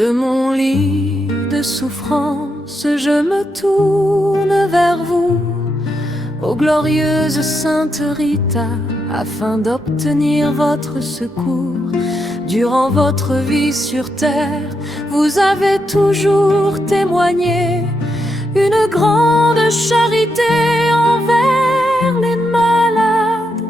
De mon lit de souffrance, je me tourne vers vous, ô glorieuse Sainte Rita, afin d'obtenir votre secours. Durant votre vie sur terre, vous avez toujours témoigné une grande charité envers les malades.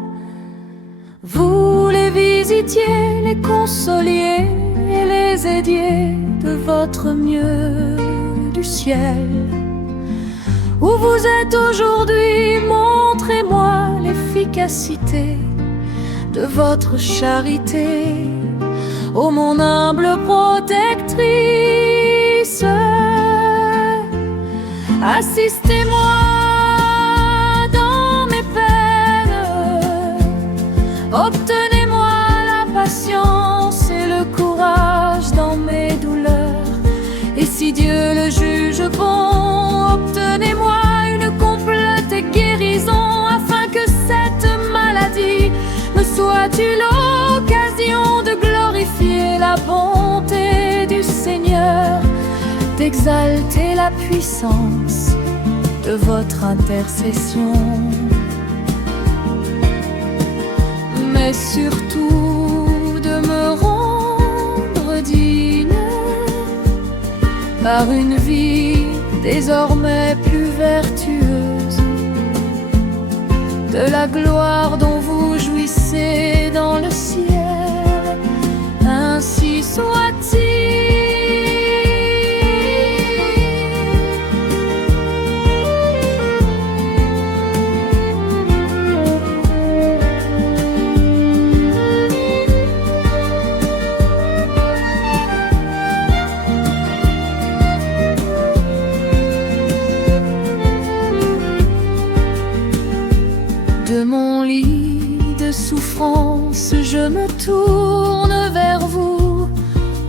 Vous les visitiez, les consoliez et les aidiez de votre mieux du ciel. Où vous êtes aujourd'hui, montrez-moi l'efficacité de votre charité, ô mon humble protectrice. Assistez-moi dans mes peines, obtenez-moi la patience et le courage dans mes douleurs. Et si Dieu le juge bon, obtenez-moi une complète guérison, afin que cette maladie me soit l'occasion de glorifier la bonté du Seigneur, d'exalter la puissance de votre intercession, mais surtout de me rendre digne par une vie désormais plus vertueuse de la gloire dont vous jouissez dans le ciel. Ainsi soit-il. De mon lit de souffrance, je me tourne vers vous,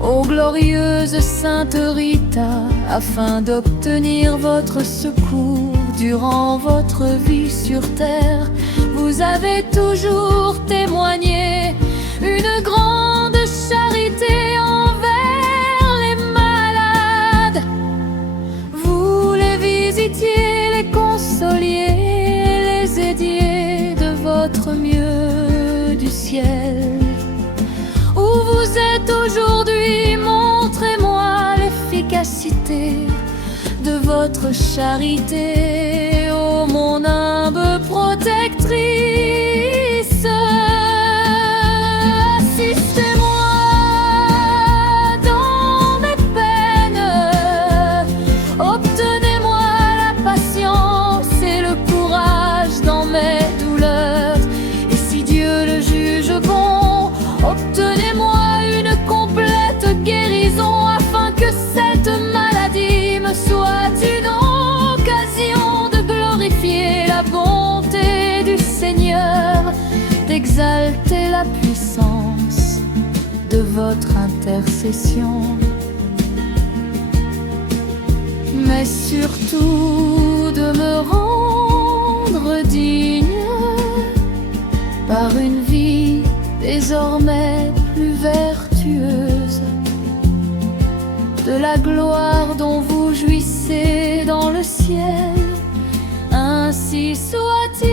ô glorieuse Sainte Rita, afin d'obtenir votre secours. Durant votre vie sur terre, vous avez toujours témoigné une grande charité envers les malades. Vous les visitiez, les consoliez, les aidiez de votre mieux du ciel. Où vous êtes aujourd'hui, montrez-moi l'efficacité de votre charité, ô mon humble protectrice. Assistez-moi dans mes peines, obtenez-moi la patience et le courage dans mes douleurs. Et si Dieu le juge bon, obtenez-moi une complète guérison, afin que cette maladie me soit une occasion de glorifier la bonté du Seigneur, d'exalter la puissance de votre intercession, mais surtout de me rendre digne par une vie désormais plus vertueuse de la gloire dont vous jouissez dans le ciel. Ainsi soit-il.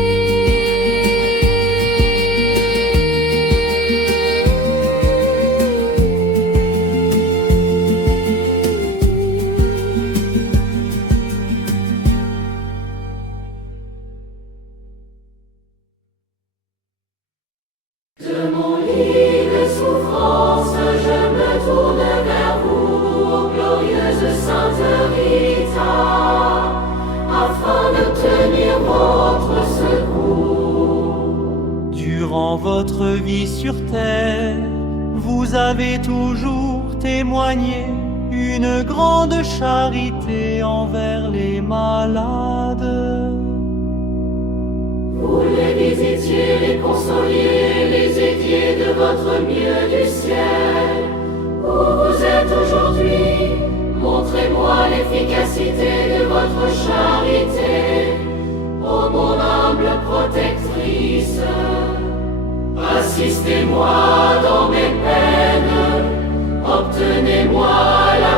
De mon lit de souffrance, je me tourne vers vous, ô glorieuse Sainte Rita, afin d'obtenir votre secours. Durant votre vie sur terre, vous avez toujours témoigné une grande charité envers les malades. Vous les visitiez, les consoliez, les aidiez de votre mieux du ciel. Où vous êtes aujourd'hui, montrez-moi l'efficacité de votre charité, ô mon humble protectrice. Assistez-moi dans mes peines, obtenez-moi la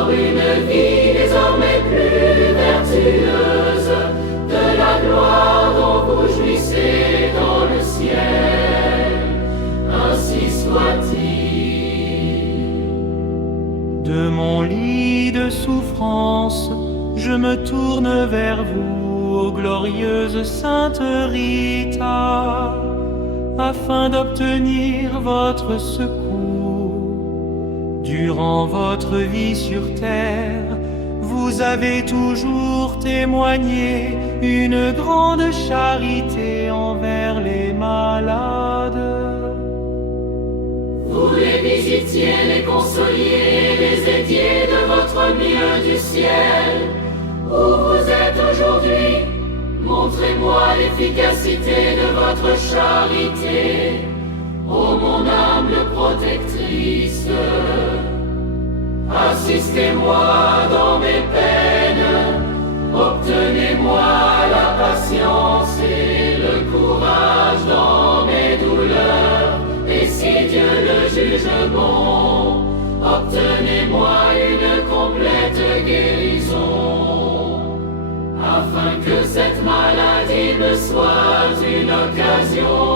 avoir une vie désormais plus vertueuse, de la gloire dont vous jouissez dans le ciel. Ainsi soit-il. De mon lit de souffrance, je me tourne vers vous, ô glorieuse Sainte Rita, afin d'obtenir votre secours. Durant votre vie sur terre, vous avez toujours témoigné une grande charité envers les malades. Vous les visitiez, les consoliez, les aidiez de votre mieux du ciel. Où vous êtes aujourd'hui, montrez-moi l'efficacité de votre charité, ô mon humble protectrice. Assistez-moi dans mes peines, obtenez-moi la patience et le courage dans mes douleurs, et si Dieu le juge bon, obtenez-moi une complète guérison, afin que cette maladie me soit une occasion